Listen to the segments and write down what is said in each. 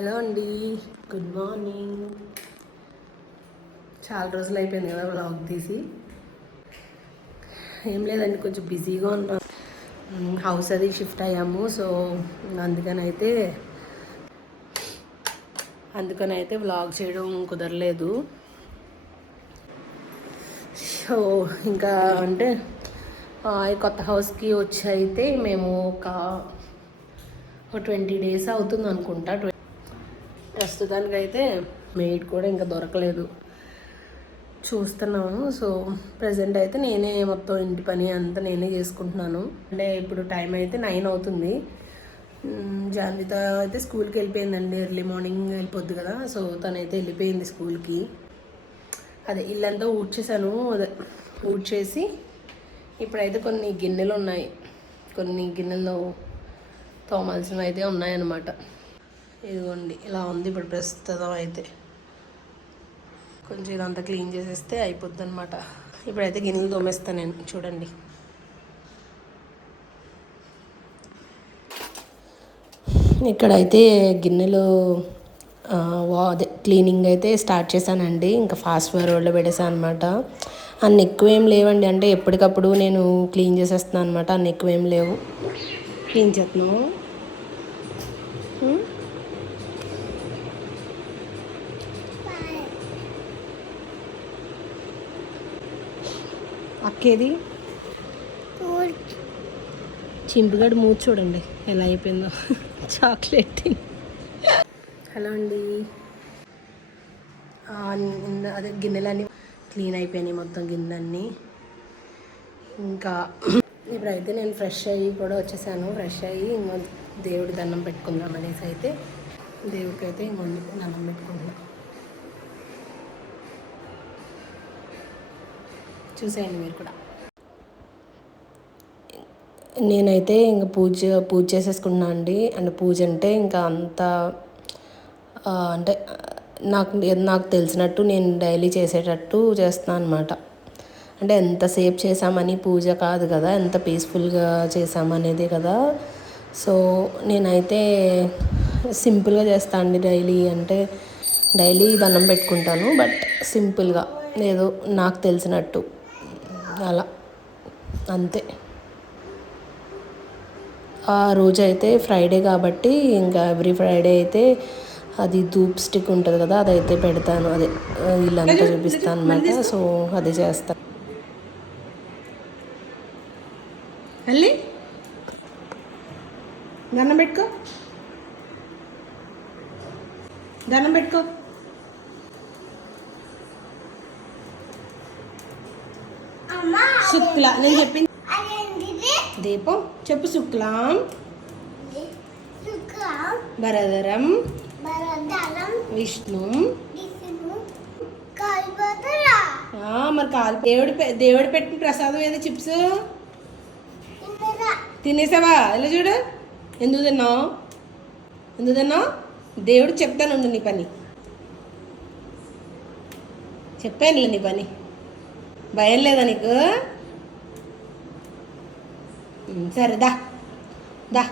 Hello అండి, good morning. చాలా రోజులు అయిపోయింది కదా వ్లాగ్ తీసి. ఏం లేదండి, కొంచెం బిజీగా ఉన్నాం. హౌస్ అది షిఫ్ట్ అయ్యాము. సో అందుకనైతే వ్లాగ్ చేయడం కుదరలేదు. సో ఇంకా అంటే ఈ కొత్త హౌస్కి వచ్చి అయితే మేము ఒక 20 days అవుతుంది అనుకుంటా. ప్రస్తుతానికి అయితే మెయిడ్ కూడా ఇంకా దొరకలేదు, చూస్తున్నాము. సో ప్రజెంట్ అయితే నేనే మొత్తం ఇంటి పని అంతా నేనే చేసుకుంటున్నాను. అంటే ఇప్పుడు టైం అయితే 9 అవుతుంది. జాన్విత అయితే స్కూల్కి వెళ్ళిపోయిందండి. ఎర్లీ మార్నింగ్ వెళ్ళిపోద్ది కదా, సో తనైతే వెళ్ళిపోయింది స్కూల్కి. అదే ఇల్లంతా ఊడ్చేసాను. ఊడ్చేసి ఇప్పుడైతే కొన్ని గిన్నెలు ఉన్నాయి, కొన్ని గిన్నెలు తోమాల్సినవి అయితే ఉన్నాయన్నమాట. ఇదిగోండి ఇలా ఉంది ఇప్పుడు ప్రస్తుతం అయితే. కొంచెం ఇదంతా క్లీన్ చేసేస్తే అయిపోద్ది అనమాట. ఇప్పుడైతే గిన్నెలు తోమేస్తాను నేను, చూడండి. ఇక్కడైతే గిన్నెలు అదే క్లీనింగ్ అయితే స్టార్ట్ చేశానండి. ఇంకా ఫాస్ట్ ఫార్వర్డ్లో పెట్టేసాను అనమాట. అన్ని ఎక్కువేం లేవండి, అంటే ఎప్పటికప్పుడు నేను క్లీన్ చేసేస్తున్నాను అనమాట. అన్ని ఎక్కువేం లేవు, క్లీన్ చేస్తున్నాను. అక్కేది చింపుగడు మూడు చూడండి ఎలా అయిపోయిందో. చాక్లెట్. హలో అండి, అదే గిన్నెలన్నీ క్లీన్ అయిపోయినాయి, మొత్తం గిన్నెలన్నీ. ఇంకా ఇప్పుడైతే నేను ఫ్రెష్ అయ్యి కూడా వచ్చేసాను. ఫ్రెష్ అయ్యి ఇంకో దేవుడికి దండం పెట్టుకుందాం అనేసి అయితే దేవుడికి అయితే ఇంకొంది దండం పెట్టుకుంటున్నాం. చూసేయండి మీరు కూడా. నేనైతే ఇంకా పూజ చేసేసుకున్నాను అండి. అంటే పూజ అంటే ఇంకా అంత అంటే నాకు తెలిసినట్టు నేను డైలీ చేసేటట్టు చేస్తున్నాను అనమాట. అంటే ఎంతసేపు చేసామని పూజ కాదు కదా, ఎంత పీస్ఫుల్గా చేసామనేదే కదా. సో నేనైతే సింపుల్గా చేస్తాను అండి డైలీ. అంటే డైలీ దండం పెట్టుకుంటాను, బట్ సింపుల్గా ఏదో నాకు తెలిసినట్టు అలా, అంతే. ఆ రోజైతే ఫ్రైడే కాబట్టి ఇంకా ఎవ్రీ ఫ్రైడే అయితే అది ధూప్ స్టిక్ ఉంటుంది కదా, అదైతే పెడతాను. అదే ఇల్లంతా చూపిస్తాను అనమాట. సో అదే చేస్తాను. మళ్ళీ దండం పెట్టుకో, దండం పెట్టుకో. శుక్ల నేను చెప్పింది దీపం చెప్పు. శుక్లాం వరదరం విష్ణు. మరి కాలు దేవుడు పెట్టిన ప్రసాదం ఏదో చిప్స్ తినేసావా? ఇలా చూడు, ఎందుకు తిన్నావు? దేవుడు చెప్తానుండు నీ పని. చెప్పానులే నీ పని, భయం లేదా నీకు? సరే దా.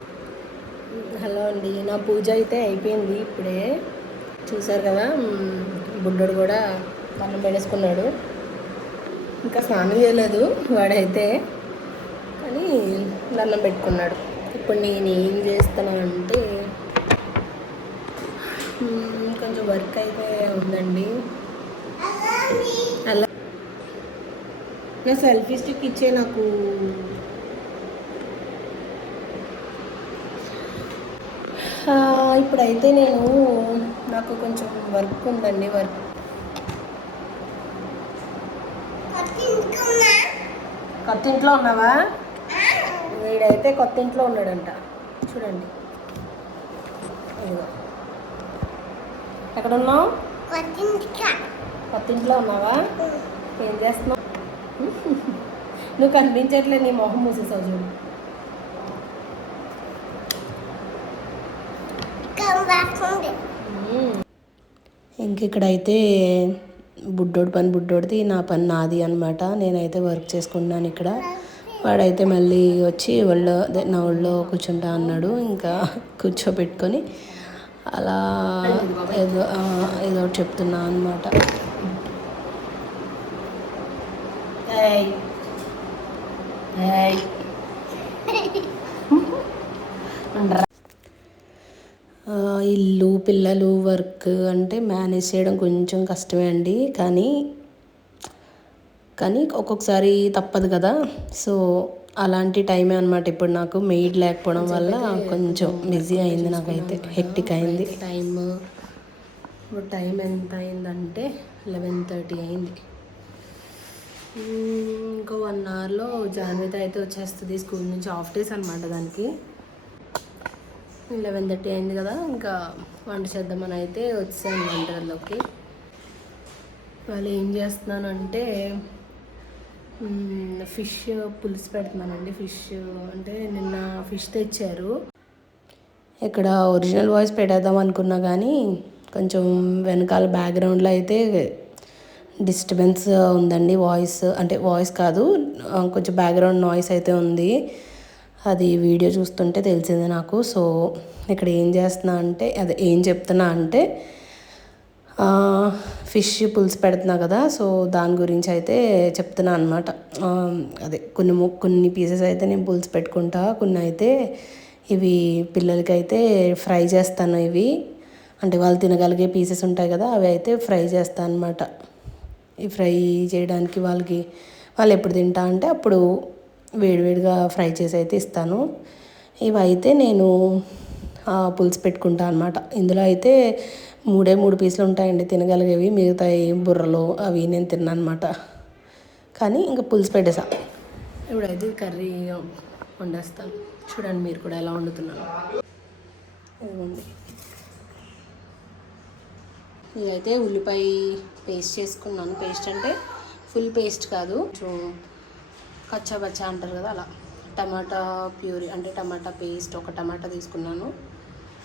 హలో అండి, నా పూజ అయితే అయిపోయింది ఇప్పుడే. చూసారు కదా, బుడ్డోడు కూడా దండం పెట్టేసుకున్నాడు. ఇంకా స్నానం చేయలేదు వాడైతే, కానీ దండం పెట్టుకున్నాడు. ఇప్పుడు నేను ఏం చేస్తున్నానంటే కొంచెం వర్క్ అయితే ఉందండి. అలా నా సెల్ఫీ స్టిక్ ఇచ్చే నాకు. ఇప్పుడైతే నాకు కొంచెం వర్క్ ఉందండి. కొత్త ఇంట్లో ఉన్నావా? వీడైతే కొత్త ఇంట్లో ఉన్నాడంట, చూడండి. ఎక్కడున్నావు? కొత్త ఇంట్లో ఉన్నావా? ఏం చేస్తున్నావు? నువ్వు కనిపించట్లేదు, నీ మొహం మూసేసావు చూడు. ఇంక ఇక్కడైతే బుడ్డోడిది, నా పని నాది అనమాట. నేనైతే వర్క్ చేసుకుంటున్నాను ఇక్కడ. వాడైతే మళ్ళీ వచ్చి నా ఒళ్ళో కూర్చుంటా అన్నాడు. ఇంకా కూర్చోబెట్టుకొని అలా ఏదో చెప్తున్నా అనమాట. ఇల్లు పిల్లలు వర్క్ అంటే మేనేజ్ చేయడం కొంచెం కష్టమే అండి. కానీ ఒక్కొక్కసారి తప్పదు కదా. సో అలాంటి టైమే అనమాట ఇప్పుడు నాకు. మెయిడ్ లేకపోవడం వల్ల కొంచెం బిజీ అయింది, నాకైతే హెక్టిక్ అయింది. టైం ఎంత అయిందంటే 11:30 అయింది. ఇంకో 1 అవర్లో జాన్విత అయితే వచ్చేస్తుంది స్కూల్ నుంచి. ఆఫ్ డేస్ అనమాట దానికి. 11:30 అయింది కదా, ఇంకా వంట చేద్దామని అయితే వచ్చాను వంటగదిలోకి. వాళ్ళు ఏం చేస్తున్నానంటే ఫిష్ పులుసు పెడుతున్నానండి. ఫిష్ అంటే నిన్న ఫిష్ తెచ్చారు. ఇక్కడ ఒరిజినల్ వాయిస్ పెట్టేద్దాం అనుకున్నా కానీ కొంచెం వెనకాల బ్యాక్గ్రౌండ్లో అయితే డిస్టర్బెన్స్ ఉందండి. వాయిస్ కాదు, కొంచెం బ్యాక్గ్రౌండ్ నాయిస్ అయితే ఉంది. అది వీడియో చూస్తుంటే తెలిసింది నాకు. సో ఇక్కడ ఏం చెప్తున్నా అంటే ఫిష్ పులుసు పెడుతున్నా కదా, సో దాని గురించి అయితే చెప్తున్నా అనమాట. కొన్ని పీసెస్ అయితే నేను పులుసు పెట్టుకుంటా, కొన్ని అయితే ఇవి పిల్లలకైతే ఫ్రై చేస్తాను. ఇవి అంటే వాళ్ళు తినగలిగే పీసెస్ ఉంటాయి కదా, అవి అయితే ఫ్రై చేస్తాను అనమాట. ఈ ఫ్రై చేయడానికి వాళ్ళు ఎప్పుడు తింటా అంటే అప్పుడు వేడివేడిగా ఫ్రై చేసి అయితే ఇస్తాను. ఇవైతే నేను పులుసు పెట్టుకుంటా అనమాట. ఇందులో అయితే 3 పీసులు ఉంటాయండి తినగలిగేవి. మిగతాయి బుర్రలు అవి నేను తిన్నాను అనమాట. కానీ ఇంకా పులుసు పెట్టేసా. ఇప్పుడైతే కర్రీ వండేస్తాను. చూడండి మీరు కూడా ఎలా వండుతున్నాను. ఇదిగోండి, ఇదైతే ఉల్లిపాయ పేస్ట్ చేసుకున్నాను. పేస్ట్ అంటే ఫుల్ పేస్ట్ కాదు, కచ్చా బచ్చా అంటారు కదా అలా. టమాటా ప్యూరీ అంటే టమాటా పేస్ట్, ఒక టమాటా తీసుకున్నాను.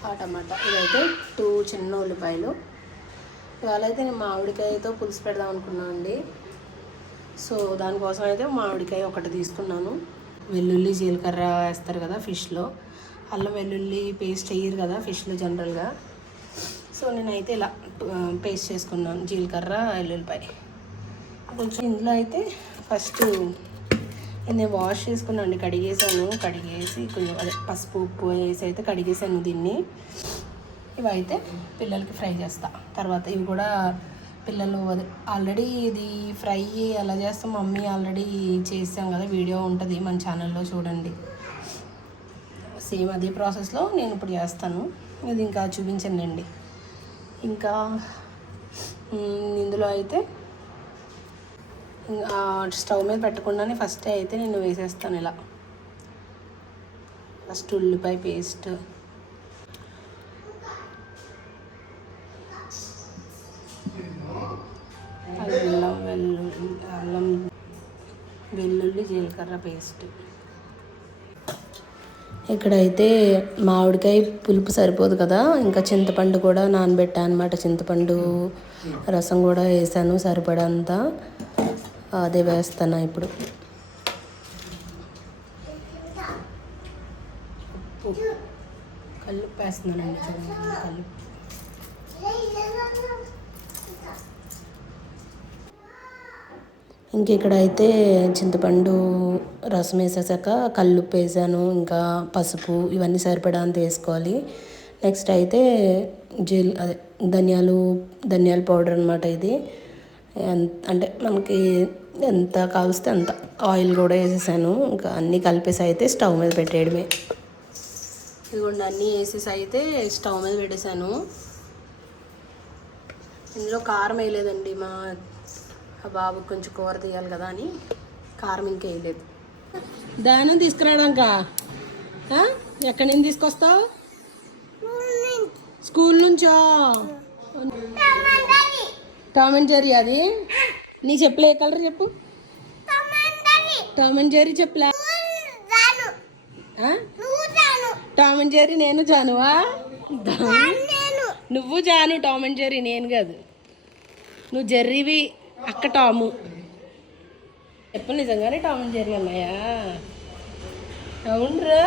ఆ టమాటా ఇదైతే 2 చిన్న ఉల్లిపాయలు. ఇవాళ అయితే నేను మామిడికాయతో పులుసు పెడదాం అనుకున్నాను అండి. సో దానికోసం అయితే మామిడికాయ ఒకటి తీసుకున్నాను. వెల్లుల్లి జీలకర్ర వేస్తారు కదా ఫిష్లో, అల్లం వెల్లుల్లి పేస్ట్ వేయరు కదా ఫిష్లో జనరల్గా. సో నేనైతే ఇలా పేస్ట్ చేసుకున్నాను, జీలకర్ర వెల్లుల్లిపాయ. కొంచెం ఇందులో అయితే ఫస్ట్ నేను వాష్ చేసుకున్నాను, కడిగేసి కొంచెం పసుపు ఉప్పు వేసి అయితే కడిగేసాను దీన్ని. ఇవైతే పిల్లలకి ఫ్రై చేస్తా. తర్వాత ఇవి కూడా పిల్లలు ఆల్రెడీ ఇది ఫ్రై ఎలా చేస్తాం మమ్మీ ఆల్రెడీ చేసాం కదా, వీడియో ఉంటుంది మన ఛానల్లో చూడండి. సేమ్ అదే ప్రాసెస్లో నేను ఇప్పుడు చేస్తాను. ఇది ఇంకా చూపించండి. ఇంకా ఇందులో అయితే స్టవ్ మీద పెట్టకుండానే ఫస్ట్ అయితే నేను వేసేస్తాను ఇలా. ఫస్ట్ ఉల్లిపాయ పేస్ట్, అల్లం వెల్లుల్లి జీలకర్ర పేస్ట్. ఇక్కడైతే మామిడికాయ పులుపు సరిపోదు కదా, ఇంకా చింతపండు కూడా నానబెట్టాను అనమాట. చింతపండు రసం కూడా వేసాను సరిపడంతా. అదే వేస్తాను ఇప్పుడు. కల్లుప్పు వేస్తున్నానండి, కల్లుప్పు. ఇంక ఇక్కడైతే చింతపండు రసం వేసేసాక కల్లుప్పు వేసాను, ఇంకా పసుపు, ఇవన్నీ సరిపడా అంత వేసుకోవాలి. నెక్స్ట్ అయితే ధనియాల పౌడర్ అనమాట ఇది. అంటే మనకి ఎంత కావలిస్తే అంత. ఆయిల్ కూడా వేసేసాను. ఇంకా అన్నీ కలిపేసి అయితే స్టవ్ మీద పెట్టేయడమే. ఇదిగోండి అన్నీ వేసేసి అయితే స్టవ్ మీద పెట్టేశాను. ఇందులో కారం వేయలేదండి, మా బాబుకి కొంచెం కూర తీయాలి కదా అని కారం ఇంకా వేయలేదు. దానం తీసుకురావడానికా? ఎక్కడి నుంచి తీసుకొస్తావు? స్కూల్ నుంచా? Tom and Jerry. అది నీ చెప్పులు ఏ కలర్ చెప్పు? టామ్ అండ్ జెర్రీ చెప్పులా? టామ్ అండ్ జెర్రీ నేను జానువా? నువ్వు జాను, టామ్ అండ్ జెర్రీ నేను కాదు. నువ్వు జెర్రీవి, అక్క టాము. చెప్పులు నిజంగానే టామ్ అండ్ జెర్రీ ఉన్నాయా? అవునరా,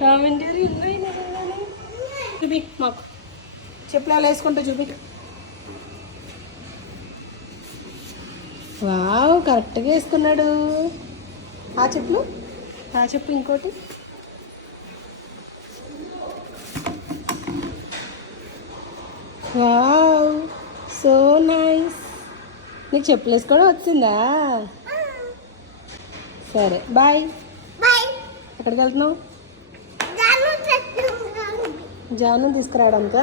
టామ్ అండ్ జెర్రీ ఉన్నాయి నిజంగానే. చూపి మాకు చెప్పులు అలా వేసుకుంటా చూపి. వావ్, కరెక్ట్గా వేసుకున్నాడు. ఆ చెప్పు ఇంకోటి. Wow, so nice. నీకు చెప్పులు వేసుకోవడం వచ్చిందా? సరే బాయ్. ఎక్కడికి వెళ్తున్నావు? జాను తీసుకురావడానికా?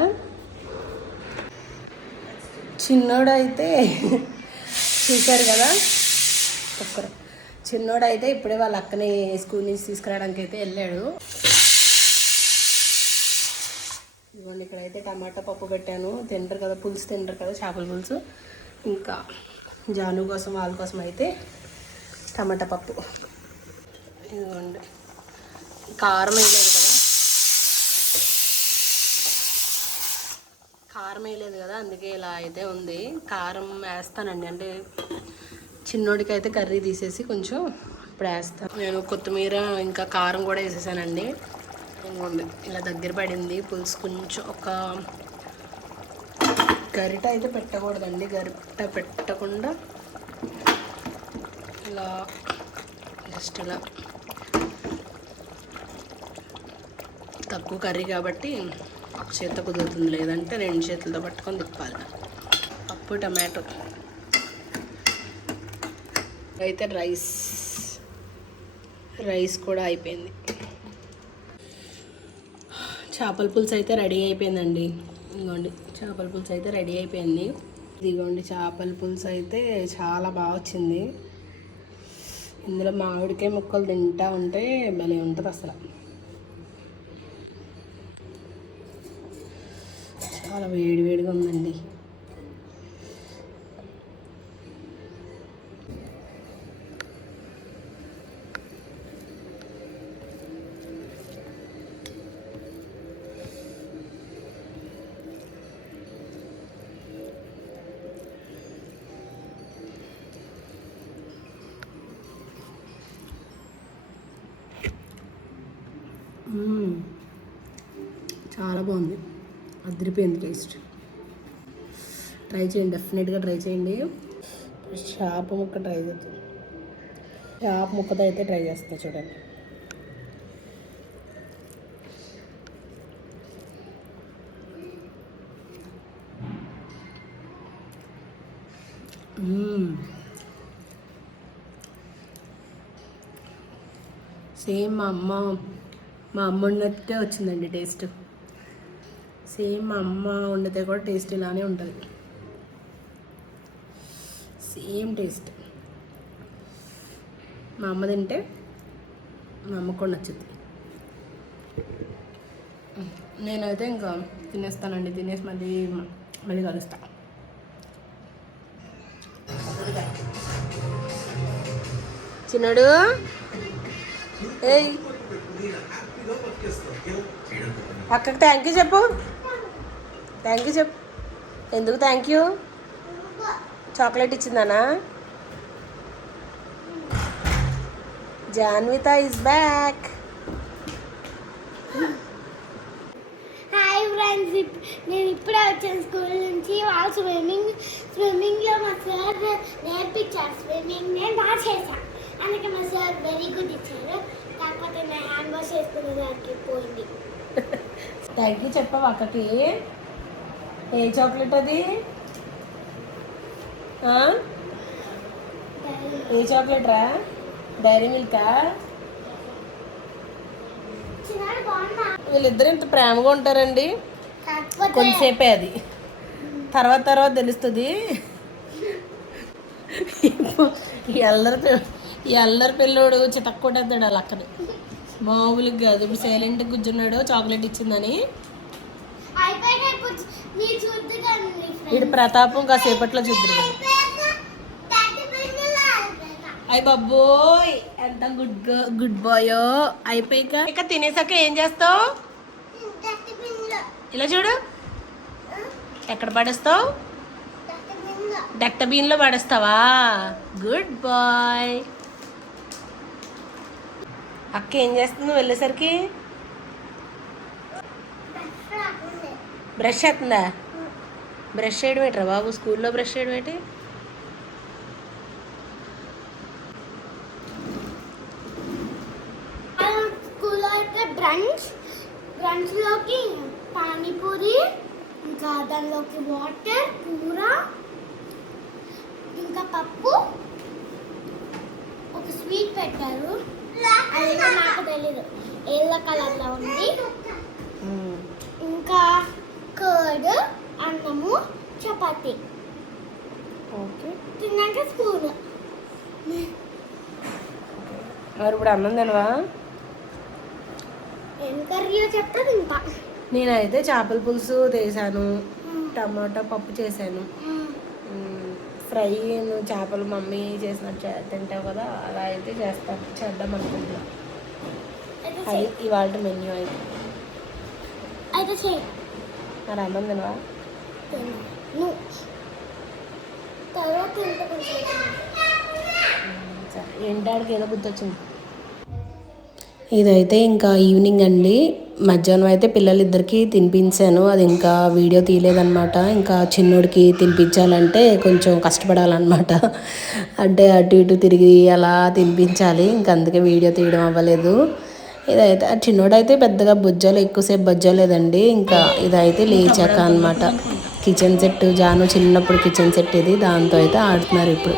చిన్నోడైతే చూశారు కదా, ఒక్కరు చిన్నోడైతే ఇప్పుడే వాళ్ళ అక్కని స్కూల్ నుంచి తీసుకురావడానికి అయితే వెళ్ళాడు. ఇదిగోండి, ఇక్కడైతే టమాటా పప్పు పెట్టాను. తింటారు కదా, పులుసు తింటారు కదా, చేపల పులుసు. ఇంకా జాను కోసం వాళ్ళ కోసం అయితే టమాటా పప్పు. ఇదిగోండి, కారం వేయలేదు కదా, అందుకే ఇలా అయితే ఉంది. కారం వేస్తానండి, అంటే చిన్నోడికి అయితే కర్రీ తీసేసి కొంచెం ఇప్పుడు వేస్తాను. నేను కొత్తిమీర ఇంకా కారం కూడా వేసేసానండి. ఇదిగోండి, ఇలా దగ్గర పడింది పులుసు. కొంచెం ఒక గరిట అయితే పెట్టకూడదండి, గరిట పెట్టకుండా ఇలా జస్ట్ ఇలా. తక్కువ కర్రీ కాబట్టి ఒక చేత్తో కుదురుతుంది, లేదంటే 2 చేతులతో పట్టుకొని తిప్పాలి. పప్పు టమాటో అయితే రైస్ కూడా అయిపోయింది. చేపల పులుసు అయితే రెడీ అయిపోయిందండి. ఇదిగోండి, చేపల పులుసు అయితే రెడీ అయిపోయింది. ఇదిగోండి, చేపల పులుసు అయితే చాలా బాగా వచ్చింది. ఇందులో మామిడికాయ ముక్కలు తింటా ఉంటే భలే ఉంటుంది అసలు. చాలా వేడివేడిగా ఉందండి. చాలా బాగుంది, అదిరిపోయింది టేస్ట్. ట్రై చేయండి, డెఫినెట్గా ట్రై చేయండి. చేప ముక్క ట్రై చేస్తాను, చేప ముక్కతో అయితే ట్రై చేస్తా చూడండి. సేమ్ మా అమ్మ వండినట్టే వచ్చిందండి టేస్ట్. సేమ్ మా అమ్మ వండితే కూడా టేస్ట్ ఇలానే ఉంటుంది, సేమ్ టేస్ట్. మా అమ్మ తింటే మా అమ్మకు కూడా నచ్చుద్ది. నేనైతే ఇంకా తినేస్తానండి, తినేసి మళ్ళీ కలుస్తా. చిన్నడు, ఏయ్ అక్కకి థ్యాంక్ యూ చెప్పు. ఎందుకు థ్యాంక్ యూ? చాక్లెట్ ఇచ్చిందానా? Janvitha is back. Hi friends, నేను ఇప్పుడే వచ్చాను స్కూల్ నుంచి. వాళ్ళు స్విమ్మింగ్లో మా సార్ నేర్పించారు స్విమ్మింగ్. నేను బాగా చేశాను, అందుకే మా సార్ వెరీ గుడ్ ఇచ్చారు. కాకపోతే నా హ్యాండ్ వాష్ చేసుకునే దానికి పోయింది. థ్యాంక్ యూ చెప్పావు అక్కకి. ఏ చాక్లెట్ అది? ఏ చాక్లెట్ రా? డైరీ మిల్కా? వీళ్ళిద్దరు ఇంత ప్రేమగా ఉంటారండి. కొంతసేపే అది, తర్వాత తెలుస్తుంది. ఈ అల్లరి పిల్లోడు చితక్కొట్టేస్తాడు వాళ్ళ అక్కని, మామూలుగా కాదు. ఇప్పుడు సైలెంట్గా కూర్చున్నాడు, చాక్లెట్ ఇచ్చిందని. వీడు ప్రతాపం కాసేపట్లో చూద్దరు. అయ్యి బాబోయ్, ఎంత గుడ్ బాయో. అయిపోయాక ఇక తినేసాక ఏం చేస్తావు? ఇలా చూడు, ఎక్కడ పడేస్తావు? డస్ట్బిన్లో పడేస్తావా? Good bye. అక్క ఏం చేస్తుంది వెళ్ళేసరికి? బ్రష్ చేస్తుందా? బ్రష్ చేయడం ఏంట్రా బాబు, స్కూల్లో బ్రష్ చేయడం ఏంటి? స్కూల్లో అయితే బ్రంచ్లోకి పానీపూరి, ఇంకా దానిలోకి వాటర్, కూర, ఇంకా పప్పు, ఒక స్వీట్ పెట్టారు. అది నాకు తెలీదు, ఎల్లో కలర్లో ఉంది. ఇంకా కర్డ్, అన్నము, చపాతి. ఓకే, తిన్నాక స్పూన్. మరి ఇప్పుడు అన్నం తినవా? ఏం కర్రీయో చెప్తా తింటా. నేనైతే చేపల పులుసు చేశాను, టమాటా పప్పు చేశాను, ఫ్రై నువ్వు చేపలు మమ్మీ చేసినట్టు తింటావు కదా, అలా అయితే చేద్దాం అనుకుంటున్నా. అది ఇవాళ మెన్యూ అయితే చెయ్యి. మరి అన్నం తినవా? నువ్వు తర్వాత తింటా కొంచెం. సరే, ఏంటాడికి ఏదో గుర్తొచ్చింది. ఇదైతే ఇంకా ఈవినింగ్ అండి. మధ్యాహ్నం అయితే పిల్లలిద్దరికీ తినిపించాను, అది ఇంకా వీడియో తీయలేదన్నమాట. ఇంకా చిన్నోడికి తినిపించాలంటే కొంచెం కష్టపడాలన్నమాట, అంటే అటు ఇటు తిరిగి అలా తినిపించాలి, ఇంకా అందుకే వీడియో తీయడం అవ్వలేదు. ఇదైతే చిన్నోడైతే పెద్దగా ఎక్కువసేపు బొజ్జలేదండి. ఇంకా ఇదైతే లేచాక అనమాట. కిచెన్ సెట్, జాను చిన్నప్పుడు కిచెన్ సెట్ ఇది, దాంతో అయితే ఆడుతున్నారు. ఇప్పుడు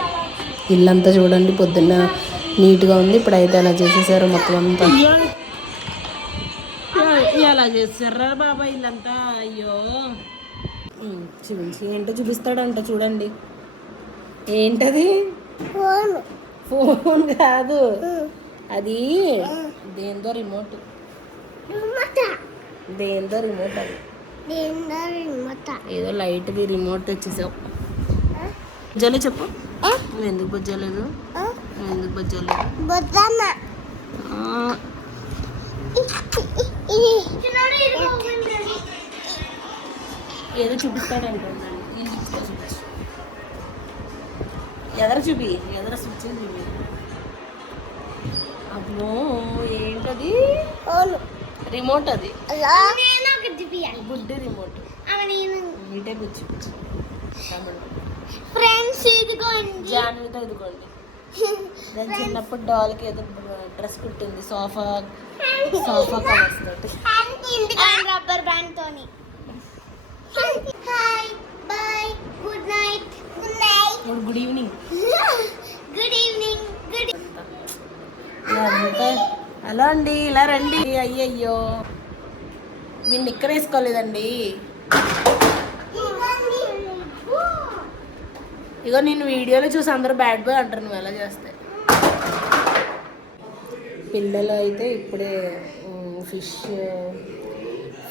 ఇల్లంతా చూడండి, పొద్దున్న నీట్గా ఉంది, ఇప్పుడైతే అలా చేసేసారు మొత్తం అంతా. ఎలా చేస్తారా బాబా ఇల్లంతా? అయ్యో, చూపించి ఏంటో చూపిస్తాడంట, చూడండి. ఏంటది? ఫోన్ కాదు, అది దేందో రిమోట్. దేందో రిమోట్ అది, ఏదో లైట్ది రిమోట్ వచ్చేసావు. బొజ్జాలే చెప్పు, నువ్వు ఎందుకు బొజ్జలేదు? నువ్వు ఎందుకు బొజ్జలేదు? ఏదో చూపిస్తాడంట, ఎదర చూపి, ఎదర స్విచ్ చూపి. అబ్బో, ఏంటది? రిమోట్ అది, బుడ్డి రిమోట్. నీటే బుచ్చి ఫ్రెండ్స్ ఇదిగోండి, జాన్వితో ఇదిగోండి. దాని చిన్నప్పుడు డాల్కి ఏదో డ్రెస్ కుట్టింది, సోఫా కవర్స్ తోటి, రబ్బర్ బ్యాండ్ తోని. Hi, bye, good night. Good evening. Good evening. Hello అండి, ఇలా రండి. అయ్యయ్యో, మీరు నిక్కర్ వేసుకోలేదండి. ఇగో నేను వీడియోలో చూసి అందరూ బ్యాడ్ బాయ్ అంటారు నువ్వు ఎలా చేస్తే. పిల్లలు అయితే ఇప్పుడే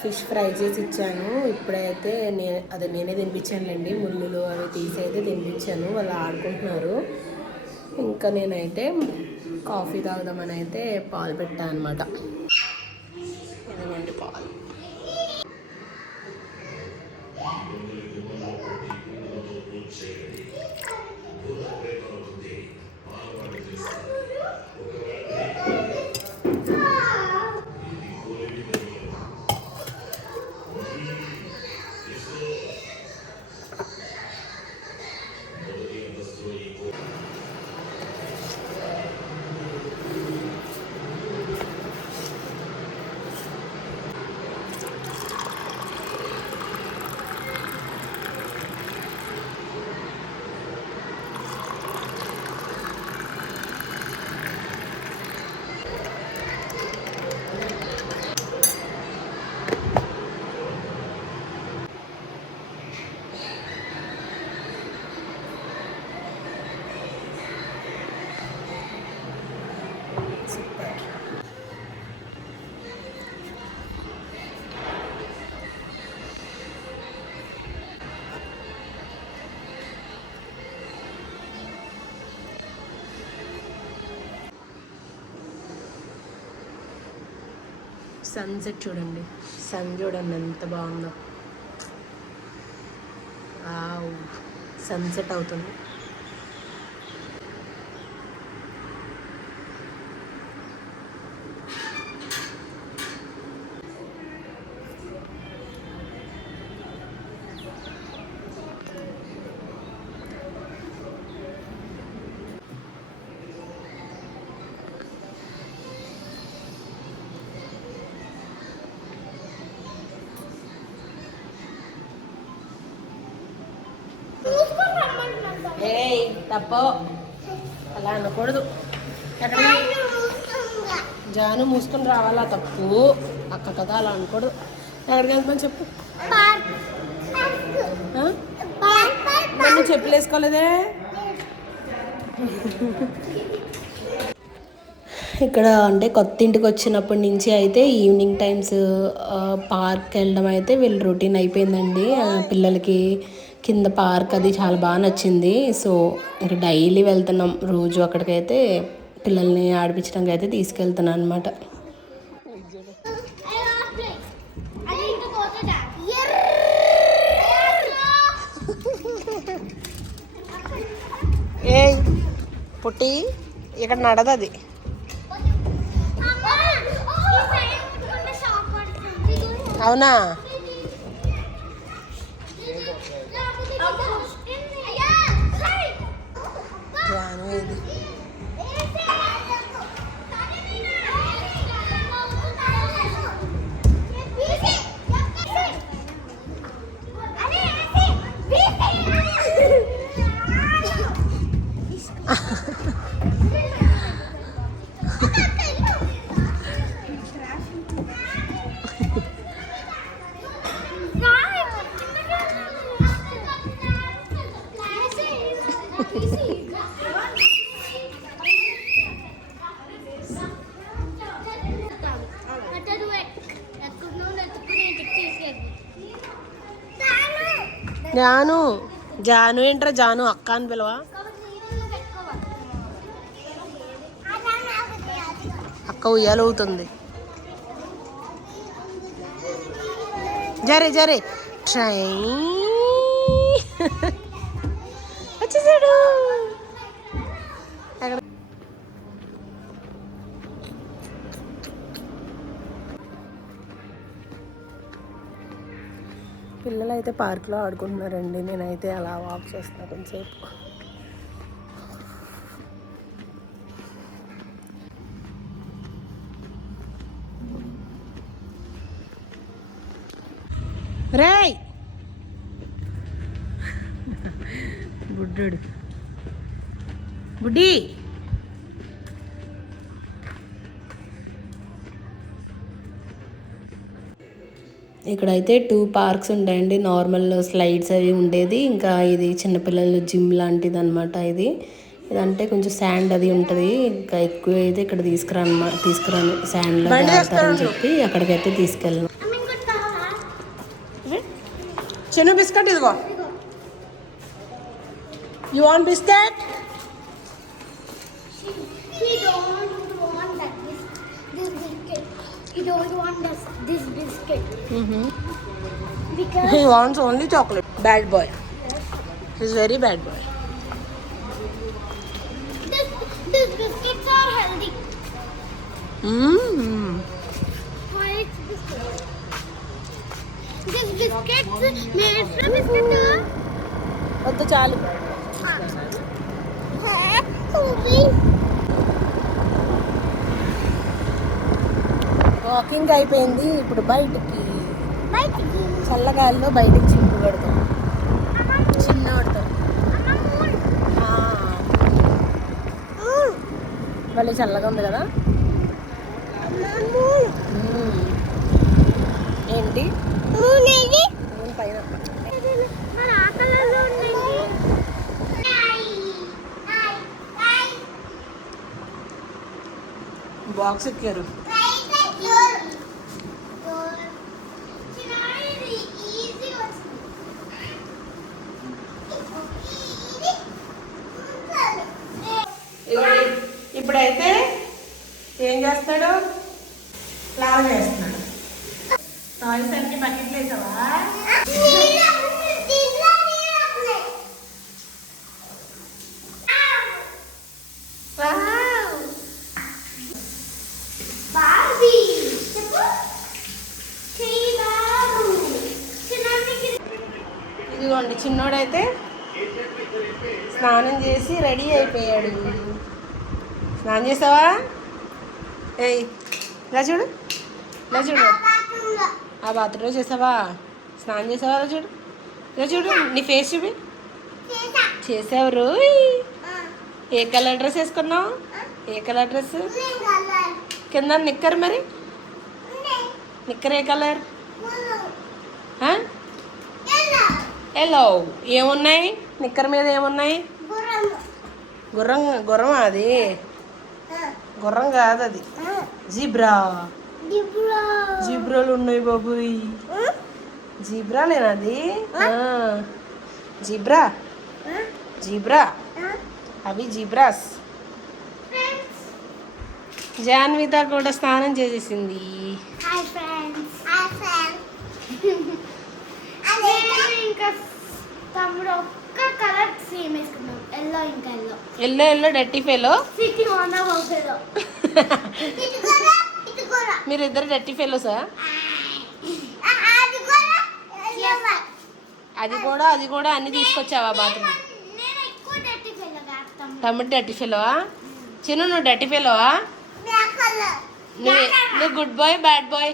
ఫిష్ ఫ్రై చేసి ఇచ్చాను. ఇప్పుడైతే నేనే తినిపించానులేండి, ముళ్ళులు అవి తీసి అయితే తినిపించాను. వాళ్ళు ఆడుకుంటున్నారు. ఇంకా నేనైతే కాఫీ తాగుదామని అయితే పాలు పెట్టాను అనమాట. ఇదిగోండి పాలు. సన్సెట్ చూడండి, సన్ చూడండి ఎంత బాగుందో. సన్సెట్ అవుతుంది. తప్ప అలా అనకూడదు. ఎక్కడ జాను మూసుకొని రావాలా, తప్పు అక్క కదా, అలా అనకూడదు. ఎక్కడికి వెళ్తామని చెప్పు. నన్ను చెప్పులు వేసుకోలేదే. ఇక్కడ అంటే కొత్త ఇంటికి వచ్చినప్పటి నుంచి అయితే ఈవినింగ్ టైమ్స్ పార్క్ వెళ్ళడం అయితే వీళ్ళ రొటీన్ అయిపోయిందండి. పిల్లలకి కింద పార్క్ అది చాలా బాగా నచ్చింది. సో ఇంకా డైలీ వెళ్తున్నాం రోజు అక్కడికైతే, పిల్లల్ని ఆడిపించడానికి అయితే తీసుకెళ్తున్నాను అనమాట. ఏ పుట్టి ఇక్కడ నడదు అది. అవునా, జాను ఇది జాను, జాను ఏంట్రా జాను, అక్క అని పిలవా. అక్క ఉయ్యాలవుతుంది. జరే జరే ట్రై వచ్చేసాడు. పిల్లలు అయితే పార్క్లో ఆడుకుంటున్నారండి. నేనైతే అలా వాక్ చేస్తున్నా కొంచెంసేపు. రేయ్ బుడ్డు బుడ్డి, ఇక్కడైతే 2 పార్క్స్ ఉంటాయండి. నార్మల్ స్లైడ్స్ అవి ఉండేది, ఇంకా ఇది చిన్నపిల్లల జిమ్ లాంటిది అనమాట. ఇదంటే కొంచెం శాండ్ అది ఉంటుంది. ఇంకా ఎక్కువ అయితే ఇక్కడ తీసుకురాను శాండ్లో ఆడతారని చెప్పి అక్కడికైతే తీసుకెళ్ళను. చిన్న బిస్కెట్ ఇదిగో. You want biscuit? He don't want this biscuit. Because he wants only chocolate. Bad boy. He's very bad boy. These biscuits are healthy. Why it's biscuits? These biscuits made from biscuit. వద్దు చాలు. Walking అయిపోయింది. ఇప్పుడు బయటికి చల్లగాలిలో బయటికి చింపు పెడతాం చిన్నవాడితో. మళ్ళీ చల్లగా ఉంది కదా. ఏంటి పైన బాక్స్ ఎక్కారు. ఇప్పుడైతే ఏం చేస్తాడు, ప్లాన్ చేస్తున్నాడు. టాయ్స్ అన్ని బకెట్లు వేసావా? ఇదిగోండి చిన్నోడైతే స్నానం చేసి రెడీ అయిపోయాడు. స్నానం చేసావా? ఏయ్ ఇలా చూడు, ఇలా చూడు. ఆ బాత్రూంలో చేసావా? స్నానం చేసావా? ఇలా చూడు, ఇలా చూడు. నీ ఫేస్ చూపి. చేసావు రోయ్. ఏ కలర్ డ్రెస్ వేసుకున్నావు? ఏ కలర్ డ్రెస్? కింద నిక్కర్ మరి నిక్కర్ ఏ కలర్? ఎల్లో. ఏమున్నాయి నిక్కర్ మీద? ఏమున్నాయి? గుర్రం. గుర్రం అది గుర్రం కాదు, అది జీబ్రా. జీబ్రాలు ఉన్నాయి బాబుయ్. జీబ్రా నేనది. జీబ్రా జీబ్రా అవి జీబ్రాస్. జాన్విత కూడా స్నానం చేసేసింది. ఇంకా తమ్ముడు ఒక్క కలర్ సేమ్ వేసుకున్నాం, ఎల్లో. ఇంకా yellow yellow yellow dirty fellow. City మొన్న పోసేదో మీరు ఇద్దరు డర్టీ ఫెలోసా? అది కూడా అన్ని తీసుకొచ్చావా బాత్రూమ్? తమ్ముడు డర్టీ ఫెలోవా? చిన్ను నువ్వు డర్టీ ఫెలోవా? నువ్వు గుడ్ బాయ్ బ్యాడ్ బాయ్?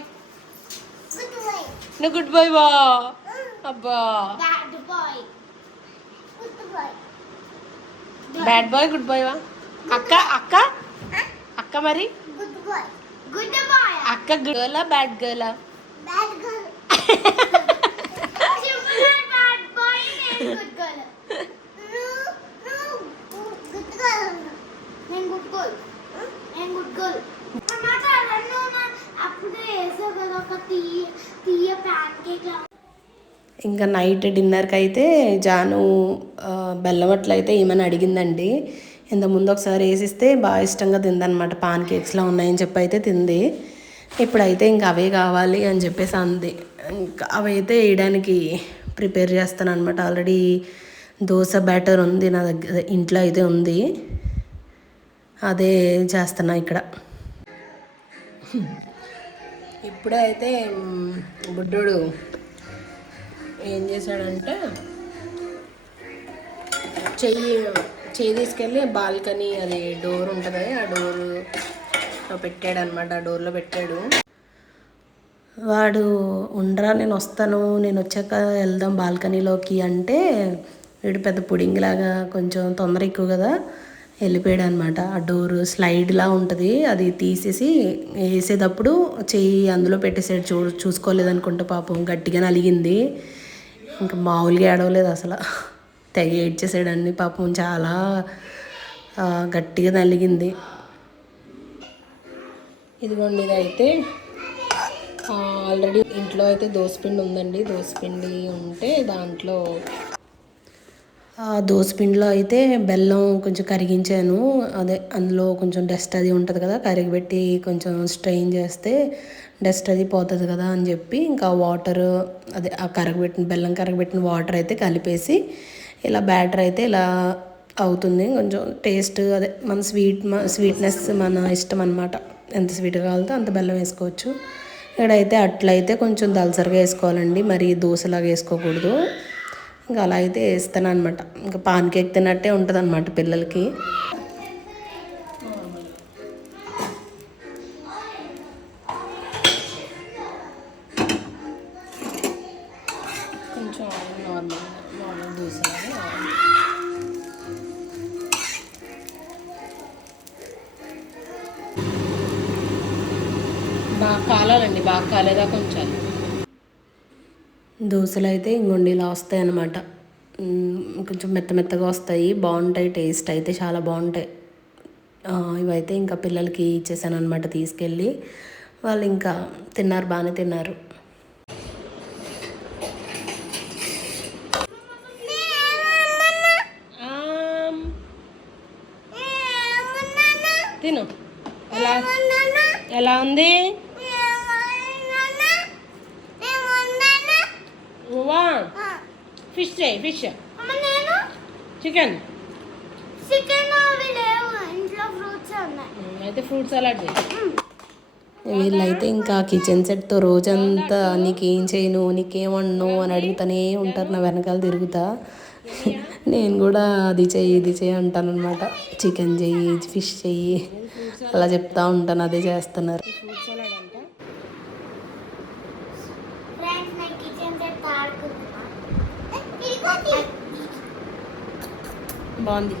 నువ్వు గుడ్ బాయ్ వా. అబ్బా బ్యాడ్ బాయ్ గుడ్ బాయ్ వా? అక్క అక్క అక్క మరి అక్క గర్లా బ్యాడ్ గర్లా? ఇంకా నైట్ డిన్నర్కి అయితే జాను బెల్లం అట్లయితే ఏమని అడిగిందండి. ఇంతకుముందు ఒకసారి వేసిస్తే బాగా ఇష్టంగా తిందనమాట. పాన్ కేక్స్లో ఉన్నాయని చెప్పి అయితే తింది. ఇప్పుడైతే ఇంకా అవే కావాలి అని చెప్పేసి అంది. ఇంకా అవైతే వేయడానికి ప్రిపేర్ చేస్తాను అనమాట. ఆల్రెడీ దోశ బ్యాటర్ ఉంది నా దగ్గర, ఇంట్లో అయితే ఉంది. అదే చేస్తున్నా ఇక్కడ. ఇప్పుడే అయితే బుడ్డోడు ఏం చేశాడంటే చెయ్యి తీసుకెళ్ళి బాల్కనీ, అది డోర్ ఉంటుంది, ఆ డోర్లో పెట్టాడు అనమాట. ఆ డోర్లో పెట్టాడు. వాడు ఉండరా నేను వస్తాను, నేను వచ్చాక వెళ్దాం బాల్కనీలోకి అంటే వీడు పెద్ద పుడింగ్ లాగా కొంచెం తొందర ఎక్కువ కదా వెళ్ళిపోయాడు అనమాట. ఆ డోర్ స్లైడ్లా ఉంటుంది, అది తీసేసి వేసేటప్పుడు చెయ్యి అందులో పెట్టేసాడు. చూసుకోలేదనుకుంటే పాపం గట్టిగా నలిగింది. ఇంకా మామూలుగా ఏడవలేదు అసలు, తెగ ఏడ్చేసాడండి పాపం. చాలా గట్టిగా నలిగింది. ఇదిగోండి, ఇదైతే ఆల్రెడీ ఇంట్లో అయితే దోసపిండి ఉందండి. దోసపిండి ఉంటే దాంట్లో దోసపిండిలో అయితే బెల్లం కొంచెం కరిగించాను. అదే అందులో కొంచెం డస్ట్ అది ఉంటుంది కదా, కరిగిపెట్టి కొంచెం స్ట్రెయిన్ చేస్తే డస్ట్ అది పోతుంది కదా అని చెప్పి ఇంకా వాటర్, అదే ఆ బెల్లం కరగబెట్టిన వాటర్ అయితే కలిపేసి ఇలా బ్యాటర్ అయితే ఇలా అవుతుంది. కొంచెం టేస్ట్ అదే మన స్వీట్నెస్ మన ఇష్టం అనమాట. ఎంత స్వీట్గా కావాలితే అంత బెల్లం వేసుకోవచ్చు. ఇక్కడైతే అట్లయితే కొంచెం దలసరిగా వేసుకోవాలండి, మరి దోశలాగా వేసుకోకూడదు. ఇంకా అలా అయితే వేస్తాను అనమాట. ఇంకా పాన్ కేక్ తిన్నట్టే ఉంటుంది అనమాట పిల్లలకి. కొంచెం నార్మల్ దోశ బాగా కాలాలండి, బాగా కాలేదా కొంచెం. దోశలు అయితే ఇంకొండి ఇలా వస్తాయి అన్నమాట. కొంచెం మెత్తగా వస్తాయి, బాగుంటాయి. టేస్ట్ అయితే చాలా బాగుంటాయి. ఇవైతే ఇంకా పిల్లలకి ఇచ్చేసాను అనమాట తీసుకెళ్ళి. వాళ్ళు ఇంకా తిన్నారు, బాగానే తిన్నారు. తిను. ఎలా ఉంది? ఫిష్ చికెన్ అయితే ఫ్రూట్ సలాడ్. వీళ్ళైతే ఇంకా కిచెన్ సెట్తో రోజంతా నీకేం చేయను, నీకేం వండను అని అడుగుతూనే ఉంటారు నా వెనకాల తిరుగుతా. నేను కూడా అది చెయ్యి ఇది చెయ్యి అంటాను అనమాట. చికెన్ చెయ్యి, ఫిష్ చెయ్యి అలా చెప్తా ఉంటాను, అదే చేస్తున్నారు. బాగుంది.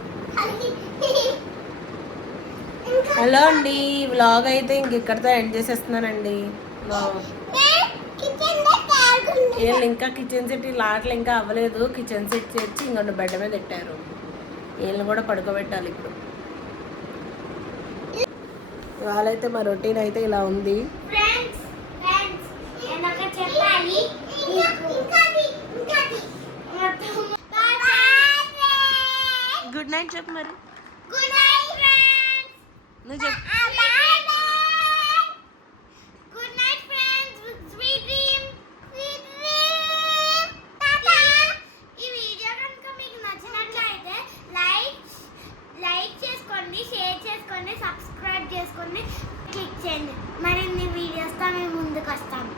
హలో అండి, వ్లాగ్ అయితే ఇంక ఇక్కడితో ఎండ్ చేసేస్తున్నానండి. వీళ్ళు ఇంకా కిచెన్ సెట్ లాట్లు ఇంకా అవ్వలేదు. కిచెన్ సెట్ చేసి ఇంకొంచెం బెడ్ మీద పెట్టారు. వీళ్ళని కూడా పడుకోబెట్టాలి ఇప్పుడు. వాళ్ళైతే మా రొటీన్ అయితే ఇలా ఉంది. గుడ్ నైట్ చెప్పు మరి. నువ్వు చెప్పు. షేర్ చేసుకోండి, సబ్స్క్రైబ్ చేసుకోండి, క్లిక్ చేయండి. మరిన్ని వీడియోస్తో మేము ముందుకు వస్తాము.